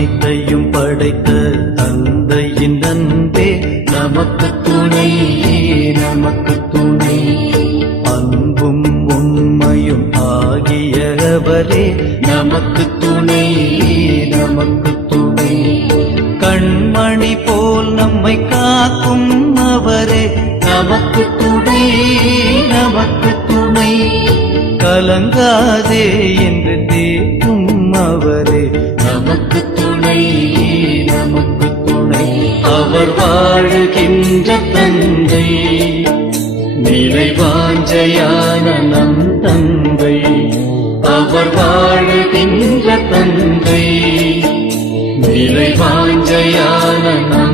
அனைத்தையும் படைத்த தந்தையின் அன்பே நமக்கு துணை, நமக்கு துணை. அன்பும் உண்மையும் ஆகியவரே நமக்கு துணை, நமக்கு துணை. கண்மணி போல் நம்மை காக்கும் அவரே நமக்கு துணை, நமக்கு துணை. கலங்காதே என்று தேற்றும் அவரே நமக்கு துணை, நமக்கு துணை. அவர் வாழுகின்ற தந்தை, நிறைவாஞ்சையான நம் தந்தை. அவர் வாழுகின்ற தந்தை, நிறைவாஞ்சையான நம்